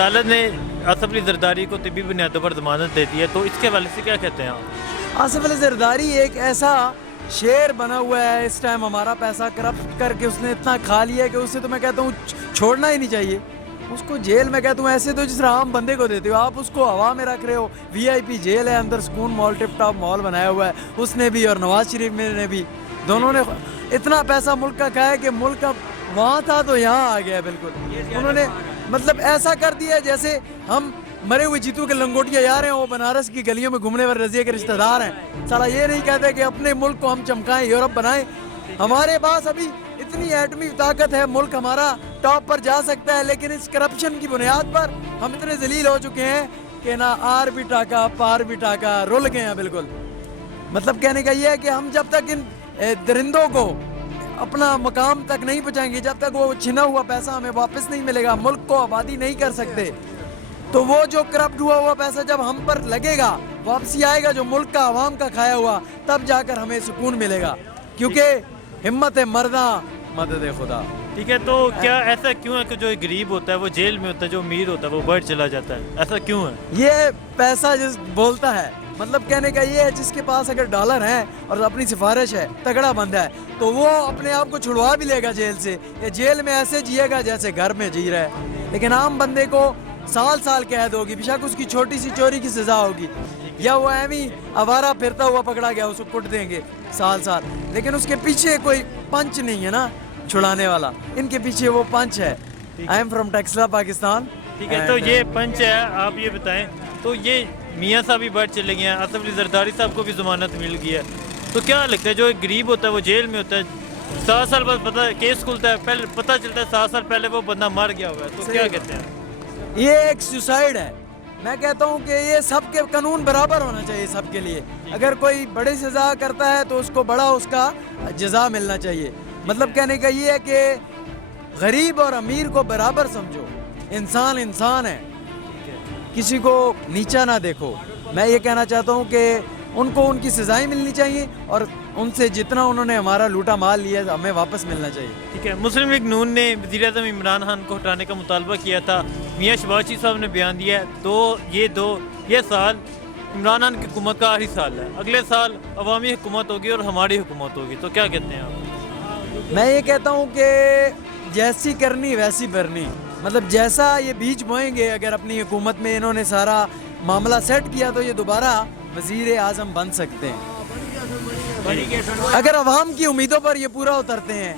عدالت نے آصف علی زرداری کو طبی بنیادوں پر ضمانت دے دی ہے، تو اس کے حوالے سے کیا کہتے ہیں آپ؟ آصف علی زرداری ایک ایسا شیر بنا ہوا ہے اس ٹائم، ہمارا پیسہ کرپٹ کر کے اس نے اتنا کھا لیا ہے کہ اسے تو میں کہتا ہوں چھوڑنا ہی نہیں چاہیے اس کو جیل میں کہتا ہوں ایسے تو جس طرح عام بندے کو دیتے ہو آپ اس کو ہوا میں رکھ رہے ہو. وی آئی پی جیل ہے، اندر سکون مال ٹپ ٹاپ مال بنایا ہوا ہے اس نے بھی اور نواز شریف نے بھی، دونوں نے اتنا پیسہ ملک کا کھایا کہ ملک کا وہاں تھا تو یہاں آ گیا. بالکل انہوں نے مطلب ایسا کر دیا جیسے ہم مرے ہوئے جیتو کے لنگوٹیا یار ہیں، وہ بنارس کی گلیوں میں گھومنے والے رضیہ کے رشتہ دار ہیں. سارا یہ نہیں کہتے کہ اپنے ملک کو ہم چمکائیں، یورپ بنائیں. ہمارے پاس ابھی اتنی ایٹمی طاقت ہے، ملک ہمارا ٹاپ پر جا سکتا ہے، لیکن اس کرپشن کی بنیاد پر ہم اتنے ذلیل ہو چکے ہیں کہ نہ آر بھی ٹاکا پار بھی ٹاکا، رول گئے ہیں. بالکل مطلب کہنے کا یہ ہے کہ ہم جب تک ان درندوں کو اپنا مقام تک نہیں پہنچائیں گے، جب تک وہ چھنا ہوا پیسہ ہمیں واپس نہیں ملے گا، ملک کو آبادی نہیں کر سکتے. تو وہ جو کرپٹ ہوا پیسہ جب ہم پر لگے گا، واپسی آئے گا جو ملک کا عوام کا کھایا ہوا، تب جا کر ہمیں سکون ملے گا. کیونکہ ہمت مرداں مدد خدا. ٹھیک ہے، تو کیا ایسا کیوں ہے کہ جو غریب ہوتا ہے وہ جیل میں ہوتا ہے، جو امیر ہوتا ہے وہ بڑھ چلا جاتا ہے؟ ایسا کیوں ہے؟ یہ پیسہ جس بولتا ہے، مطلب کہنے کا یہ ہے جس کے پاس اگر ڈالر ہیں اور اپنی سفارش ہے، تگڑا بندہ ہے، تو وہ اپنے آپ کو چھڑوا بھی لے گا جیل سے، یا جیل میں ایسے جیے گا جیسے گھر میں جی رہا ہے. لیکن عام بندے کو سال قید ہوگی، بیشک اس کی چھوٹی سی چوری کی سزا ہوگی، یا وہ ایویں آوارہ پھرتا ہوا پکڑا گیا اس کو کٹ دیں گے سال، لیکن اس کے پیچھے کوئی پنچ نہیں ہے نا چھڑانے والا. ان کے پیچھے وہ پنچ ہے. I am from Taxila Pakistan. ٹھیک ہے، تو یہ پنچ ہے، آپ یہ بتائیں تو یہ میاں صاحب بھی بڑھ چلے گئے ہیں، آصف علی زرداری صاحب کو بھی ضمانت مل گئی ہے، تو کیا لگتا ہے جو ایک غریب ہوتا ہے وہ جیل میں ہوتا ہے 7 سال بعد پتہ کیس کھلتا ہے، پہلے پتہ چلتا ہے 7 سال پہلے وہ بندہ مر گیا ہوا ہے، تو کیا کہتے ہیں؟ یہ ایک سوسائڈ ہے. میں کہتا ہوں کہ یہ سب کے قانون برابر ہونا چاہیے سب کے لیے. اگر کوئی بڑی سزا کرتا ہے تو اس کو بڑا اس کا جزا ملنا چاہیے. مطلب کہنے کا یہ ہے کہ غریب اور امیر کو برابر سمجھو، انسان انسان ہے، کسی کو نیچا نہ دیکھو. میں یہ کہنا چاہتا ہوں کہ ان کو ان کی سزائیں ملنی چاہیے اور ان سے جتنا انہوں نے ہمارا لوٹا مال لیا ہمیں واپس ملنا چاہیے. ٹھیک ہے، مسلم لیگ نون نے وزیر اعظم عمران خان کو ہٹانے کا مطالبہ کیا تھا. میاں شہباز شریف صاحب نے بیان دیا ہے تو یہ سال عمران خان کی حکومت کا آخری سال ہے، اگلے سال عوامی حکومت ہوگی اور ہماری حکومت ہوگی، تو کیا کہتے ہیں آپ؟ میں یہ کہتا ہوں کہ جیسی کرنی ویسی بھرنی. مطلب جیسا یہ بیج بوئیں گے، اگر اپنی حکومت میں انہوں نے سارا معاملہ سیٹ کیا تو یہ دوبارہ وزیر اعظم بن سکتے ہیں، اگر عوام کی امیدوں پر یہ پورا اترتے ہیں.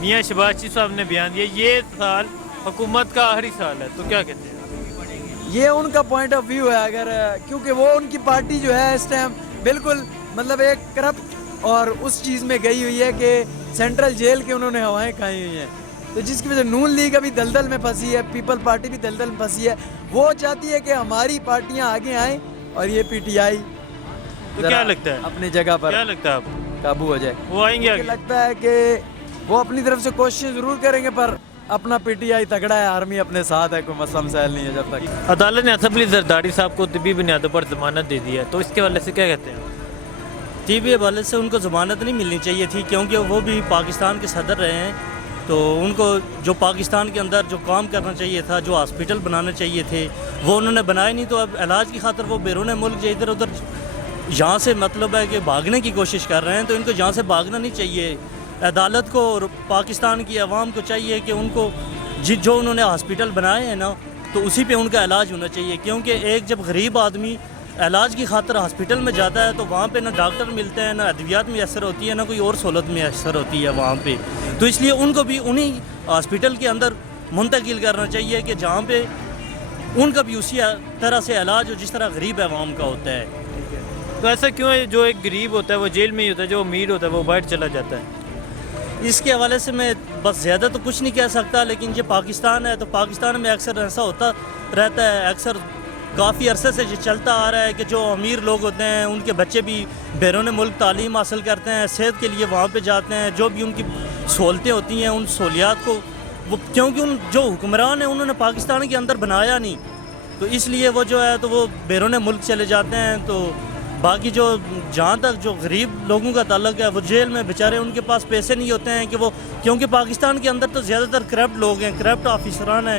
میاں شہباز شریف صاحب نے بیان دیا یہ سال حکومت کا آخری سال ہے، تو کیا کہتے ہیں؟ یہ ان کا پوائنٹ آف ویو ہے، اگر کیونکہ وہ ان کی پارٹی جو ہے اس ٹائم بالکل مطلب ایک کرپٹ اور اس چیز میں گئی ہوئی ہے کہ سینٹرل جیل کے انہوں نے ہوائیں کھائی ہوئی ہیں، تو جس کی وجہ نون لیگ ابھی دلدل میں پھنسی ہے، پیپل پارٹی بھی دلدل میں پھنسی ہے. وہ چاہتی ہے کہ ہماری پارٹیاں آگے آئیں اور یہ پی ٹی آئی تو کیا لگتا ہے اپنی جگہ پر کیا لگتا ہے آپ قابو ہو جائے؟ وہ آئیں گے مجھے آگے؟ لگتا ہے کہ وہ اپنی طرف سے کوششیں ضرور کریں گے، پر اپنا پی ٹی آئی تگڑا ہے، آرمی اپنے ساتھ ہے، کوئی مسئلہ مسائل نہیں ہے جب تک. عدالت نے آصف علی زرداری صاحب کو طبی بنیادوں پر ضمانت دے دی ہے، تو اس کے حوالے سے کیا کہتے ہیں؟ طبی حوالے سے ان کو ضمانت نہیں ملنی چاہیے تھی، کیونکہ وہ بھی پاکستان کے صدر رہے ہیں، تو ان کو جو پاکستان کے اندر جو کام کرنا چاہیے تھا، جو ہاسپٹل بنانے چاہیے تھے وہ انہوں نے بنائے نہیں. تو اب علاج کی خاطر وہ بیرون ملک جو ادھر ادھر یہاں سے مطلب ہے کہ بھاگنے کی کوشش کر رہے ہیں، تو ان کو یہاں سے بھاگنا نہیں چاہیے. عدالت کو اور پاکستان کی عوام کو چاہیے کہ ان کو جو انہوں نے ہاسپٹل بنائے ہیں نا، تو اسی پہ ان کا علاج ہونا چاہیے. کیونکہ ایک جب غریب آدمی علاج کی خاطر ہاسپٹل میں جاتا ہے تو وہاں پہ نہ ڈاکٹر ملتے ہیں، نہ ادویات میسر ہوتی ہے، نہ کوئی اور سہولت میسر ہوتی ہے وہاں پہ. تو اس لیے ان کو بھی انہی ہاسپٹل کے اندر منتقل کرنا چاہیے کہ جہاں پہ ان کا بھی اسی طرح سے علاج ہو جس طرح غریب عوام کا ہوتا ہے. تو ایسا کیوں ہے جو ایک غریب ہوتا ہے وہ جیل میں ہی ہوتا ہے، جو امیر ہوتا ہے وہ باہر چلا جاتا ہے؟ اس کے حوالے سے میں بس زیادہ تو کچھ نہیں کہہ سکتا، لیکن یہ پاکستان ہے تو پاکستان میں اکثر ایسا ہوتا رہتا ہے، اکثر کافی عرصے سے یہ چلتا آ رہا ہے کہ جو امیر لوگ ہوتے ہیں ان کے بچے بھی بیرون ملک تعلیم حاصل کرتے ہیں، صحت کے لیے وہاں پہ جاتے ہیں، جو بھی ان کی سہولتیں ہوتی ہیں ان سہولیات کو وہ کیونکہ ان جو حکمران ہیں انہوں نے پاکستان کے اندر بنایا نہیں، تو اس لیے وہ جو ہے تو وہ بیرون ملک چلے جاتے ہیں. تو باقی جو جہاں تک جو غریب لوگوں کا تعلق ہے وہ جیل میں بیچارے ان کے پاس پیسے نہیں ہوتے ہیں کہ وہ، کیونکہ پاکستان کے اندر تو زیادہ تر کرپٹ لوگ ہیں، کرپٹ آفیسران ہیں،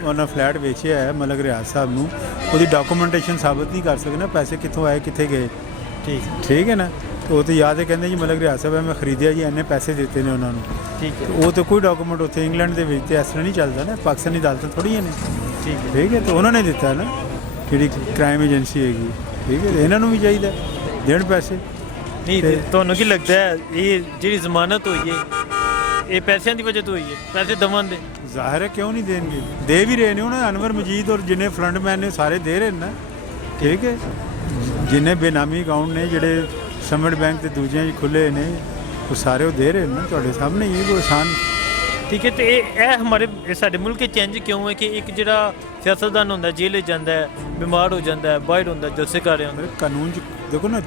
ਉਹਨਾਂ ਫਲੈਟ ਵੇਚਿਆ ਹੈ ਮਲਕ ਰਿਆਜ਼ ਸਾਹਿਬ ਨੂੰ, ਉਹਦੀ ਡਾਕੂਮੈਂਟੇਸ਼ਨ ਸਾਬਤ ਨਹੀਂ ਕਰ ਸਕਦੇ ਨਾ, ਪੈਸੇ ਕਿੱਥੋਂ ਆਏ ਕਿੱਥੇ ਗਏ। ਠੀਕ ਹੈ ਨਾ, ਉਹ ਤਾਂ ਯਾਦ ਹੈ, ਕਹਿੰਦੇ ਜੀ ਮਲਕ ਰਿਆਜ਼ ਸਾਹਿਬ ਮੈਂ ਖਰੀਦਿਆ ਜੀ, ਇੰਨੇ ਪੈਸੇ ਦਿੱਤੇ ਨੇ ਉਹਨਾਂ ਨੂੰ। ਠੀਕ ਹੈ, ਉਹ ਤਾਂ ਕੋਈ ਡਾਕੂਮੈਂਟ ਉੱਥੇ ਇੰਗਲੈਂਡ ਦੇ ਵਿੱਚ ਤੇ ਇਸ ਤਰ੍ਹਾਂ ਨਹੀਂ ਚੱਲਦਾ ਨਾ, ਪਾਕਿਸਤਾਨੀ ਅਦਾਲਤਾਂ ਥੋੜ੍ਹੀਆਂ ਨੇ। ਠੀਕ ਹੈ, ਤਾਂ ਉਹਨਾਂ ਨੇ ਦਿੱਤਾ ਨਾ, ਜਿਹੜੀ ਕ੍ਰਾਈਮ ਏਜੰਸੀ ਹੈਗੀ। ਠੀਕ ਹੈ, ਇਹਨਾਂ ਨੂੰ ਵੀ ਚਾਹੀਦਾ ਦੇਣ ਪੈਸੇ। ਨਹੀਂ ਤੁਹਾਨੂੰ ਕੀ ਲੱਗਦਾ ਹੈ ਇਹ ਜਿਹੜੀ ਜ਼ਮਾਨਤ ਹੋਈ ਹੈ ਇਹ ਪੈਸਿਆਂ ਦੀ ਵਜ੍ਹਾ ਤੋਂ ਹੋਈ ਹੈ? ਪੈਸੇ ਦਮਨ ਦੇ ਜ਼ਾਹਿਰ ਹੈ ਕਿਉਂ ਨਹੀਂ ਦੇਣਗੇ, ਦੇ ਵੀ ਰਹੇ ਨੇ ਉਹਨਾਂ ਅਨਵਰ ਮਜੀਦ ਔਰ ਜਿੰਨੇ ਫਰੰਟਮੈਨ ਨੇ ਸਾਰੇ ਦੇ ਰਹੇ ਨੇ ਨਾ। ਠੀਕ ਹੈ, ਜਿੰਨੇ ਬੇਨਾਮੀ ਅਕਾਊਂਟ ਨੇ ਜਿਹੜੇ ਸਮਿਟ ਬੈਂਕ ਤੇ ਦੂਜਿਆਂ 'ਚ ਖੁੱਲ੍ਹੇ ਨੇ, ਉਹ ਸਾਰੇ ਉਹ ਦੇ ਰਹੇ ਨੇ ਨਾ, ਤੁਹਾਡੇ ਸਾਹਮਣੇ ਹੀ ਕੋਈ ਆਸਾਨ। ਠੀਕ ਹੈ, ਤੇ ਇਹ ਹਮਾਰੇ ਸਾਡੇ ਮੁਲਕ 'ਚ ਚੇਂਜ ਕਿਉਂ ਹੈ ਕਿ ਇੱਕ ਜਿਹੜਾ ਸਿਆਸਤਦਾਨ ਹੁੰਦਾ ਜੇਲ੍ਹ 'ਚ ਜਾਂਦਾ ਹੈ, ਬਿਮਾਰ ਹੋ ਜਾਂਦਾ ਹੈ, ਬਾਹਰ ਹੁੰਦਾ, ਜਲਸੇ ਕਰ ਰਿਹਾ ਹੁੰਦਾ। ਕਾਨੂੰਨ 'ਚ ਦੇਖੋ ਨਾ,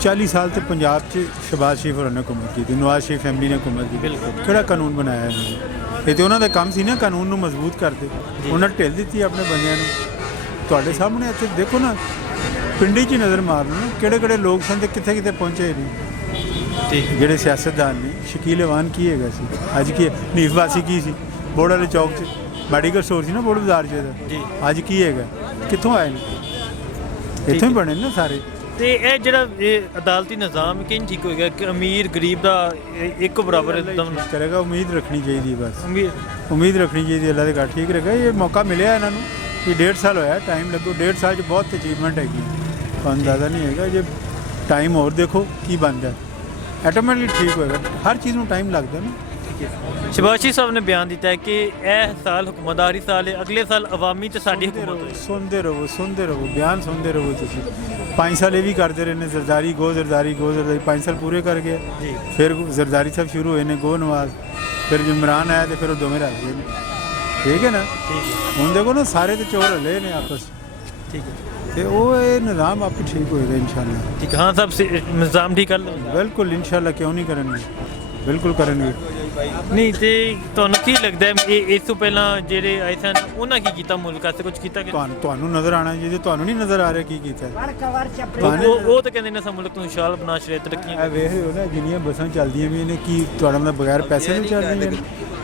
40 ਸਾਲ ਤੇ ਪੰਜਾਬ 'ਚ ਸ਼ਹਬਾਜ਼ ਸ਼ਰੀਫ ਹੋਰਾਂ ਨੇ ਹੁਕੂਮਤ ਕੀਤੀ, ਨਵਾਜ਼ ਸ਼ਰੀਫ ਫੈਮਿਲੀ ਨੇ ਹੁਕੂਮਤ ਕੀਤੀ, ਕਿਹੜਾ ਕਾਨੂੰਨ ਬਣਾਇਆ ਇਹਨਾਂ ਨੇ? ਇਹ ਤੇ ਉਹਨਾਂ ਦਾ ਕੰਮ ਸੀ ਨਾ, ਕਾਨੂੰਨ ਨੂੰ ਮਜ਼ਬੂਤ ਕਰਦੇ। ਉਹਨਾਂ ਢਿੱਲ ਦਿੱਤੀ ਆਪਣੇ ਬੰਦਿਆਂ ਨੂੰ। ਤੁਹਾਡੇ ਸਾਹਮਣੇ ਇੱਥੇ ਦੇਖੋ ਨਾ, ਪਿੰਡੀ 'ਚ ਨਜ਼ਰ ਮਾਰ ਲਓ ਨਾ, ਕਿਹੜੇ ਕਿਹੜੇ ਲੋਕ ਸਨ ਤੇ ਕਿੱਥੇ ਕਿੱਥੇ ਪਹੁੰਚੇ ਨੇ ਜਿਹੜੇ ਸਿਆਸਤਦਾਨ ਨੇ। ਸ਼ਕੀਲ ਅਵਾਨ ਕੀ ਹੈਗਾ ਸੀ, ਅੱਜ ਕੀ ਨੀਫ ਵਾਸੀ ਕੀ ਸੀ, ਬੋੜ ਵਾਲੇ ਚੌਕ 'ਚ ਮੈਡੀਕਲ ਸਟੋਰ ਸੀ ਨਾ, ਬੋੜ ਬਾਜ਼ਾਰ 'ਚ ਇਹਦਾ। ਅੱਜ ਕੀ ਹੈਗਾ, ਕਿੱਥੋਂ ਆਏ ਨੇ? ਇੱਥੋਂ ਹੀ ਬਣੇ ਨੇ ਨਾ ਸਾਰੇ। ਤੇ ਇਹ ਜਿਹੜਾ ਇਹ ਅਦਾਲਤੀ ਨਿਜ਼ਾਮ ਕਿੰਝ ਠੀਕ ਹੋਏਗਾ ਕਿ ਅਮੀਰ ਗਰੀਬ ਦਾ ਇੱਕੋ ਬਰਾਬਰ ਦਮ ਕਰੇਗਾ? ਉਮੀਦ ਰੱਖਣੀ ਚਾਹੀਦੀ, ਬਸ ਉਮੀਦ ਰੱਖਣੀ ਚਾਹੀਦੀ, ਅੱਲਾ ਦੇ ਘਰ ਠੀਕ ਰਹੇਗਾ। ਇਹ ਮੌਕਾ ਮਿਲਿਆ ਇਹਨਾਂ ਨੂੰ ਕਿ 1.5 ਸਾਲ ਹੋਇਆ, ਟਾਈਮ ਲੱਗੋ। 1.5 ਸਾਲ 'ਚ ਬਹੁਤ ਅਚੀਵਮੈਂਟ ਹੈਗੀ, ਤੁਹਾਨੂੰ ਅੰਦਾਜ਼ਾ ਨਹੀਂ ਹੈਗਾ। ਜੇ ਟਾਈਮ ਹੋਰ ਦੇਖੋ ਕੀ ਬਣਦਾ, ਆਟੋਮੈਟਿਕਲੀ ਠੀਕ ਹੋਏਗਾ। ਹਰ ਚੀਜ਼ ਨੂੰ ਟਾਈਮ ਲੱਗਦਾ ਨਾ। ਸ਼ਹਬਾਜ਼ ਸ਼ਰੀਫ ਸਾਹਿਬ ਨੇ ਬਿਆਨ ਦਿੱਤਾ ਹੈ ਕਿ ਇਹ ਸਾਲ ਹੁਕੂਮਤ ਦਾ ਆਖਰੀ ਸਾਲ ਹੈ, ਅਗਲੇ ਸਾਲ ਅਵਾਮੀ ਤੇ ਸਾਡੀ ਹੁਕੂਮਤ ਹੋਏਗੀ। ਸੁਣਦੇ ਰਹੋ ਬਿਆਨ ਸੁਣਦੇ ਰਹੋ ਤੁਸੀਂ। 5 ਸਾਲ ਇਹ ਵੀ ਕਰਦੇ ਰਹੇ ਨੇ, ਜ਼ਰਦਾਰੀ ਗੋ ਜ਼ਰਦਾਰੀ ਗੋ ਜ਼ਰਦਾਰੀ, 5 ਸਾਲ ਪੂਰੇ ਕਰ ਗਏ। ਫਿਰ ਜ਼ਰਦਾਰੀ ਸਾਹਿਬ ਸ਼ੁਰੂ ਹੋਏ ਨੇ, ਗੋ ਨਵਾਜ਼, ਫਿਰ ਇਮਰਾਨ ਆਇਆ ਤੇ ਫਿਰ ਉਹ ਦੋਵੇਂ ਰਲ ਗਏ ਨੇ। ਠੀਕ ਹੈ ਨਾ, ਹੁਣ ਦੇਖੋ ਨਾ, ਸਾਰੇ ਤੇ ਚੋਰ ਹਲੇ ਨੇ ਆਪਸ। ਠੀਕ ਹੈ, ਤੇ ਉਹ ਇਹ ਨਿਜ਼ਾਮ ਆਪੇ ਠੀਕ ਹੋਏਗਾ ਇਨਸ਼ਾਅੱਲਾ। ਠੀਕ, ਹਾਂ ਸਾਹਿਬ ਨਿਜ਼ਾਮ ਠੀਕ ਕਰ ਲਓ। ਬਿਲਕੁਲ ਇਨਸ਼ਾਅੱਲਾ, ਕਿਉਂ ਨਹੀਂ ਕਰਨਗੇ, ਬਿਲਕੁਲ ਕਰਨਗੇ। ਨਹੀਂ ਤੇ ਤੁਹਾਨੂੰ ਕੀ ਲੱਗਦਾ ਹੈ ਇਹ ਇਸ ਤੋਂ ਪਹਿਲਾਂ ਜਿਹੜੇ ਆਏ ਸਨ ਉਹਨਾਂ ਕੀ ਕੀਤਾ, ਮੁਲਕ ਵਾਸਤੇ ਕੁਝ ਕੀਤਾ? ਤੁਹਾਨੂੰ ਨਜ਼ਰ ਆਣਾ ਚਾਹੀਦਾ, ਤੁਹਾਨੂੰ ਨਹੀਂ ਨਜ਼ਰ ਆ ਰਿਹਾ ਕੀ ਕੀਤਾ? ਉਹ ਤਾਂ ਕਹਿੰਦੇ ਨੇ ਸਾ ਮੁਲਕ ਨੂੰ ਖੁਸ਼ਹਾਲ ਬਣਾ ਛੜੇ, ਤਰੱਕੀਆਂ। ਇਹ ਵੇਖ ਰਹੇ ਹੋ ਨਾ, ਜਿੰਨੀਆਂ ਬੱਸਾਂ ਚੱਲਦੀਆਂ ਵੀ ਨੇ, ਕੀ ਤੁਹਾਡਾ ਮਤਲਬ ਬਗੈਰ ਪੈਸੇ ਨਹੀਂ ਚੱਲ ਰਹੀਆਂ?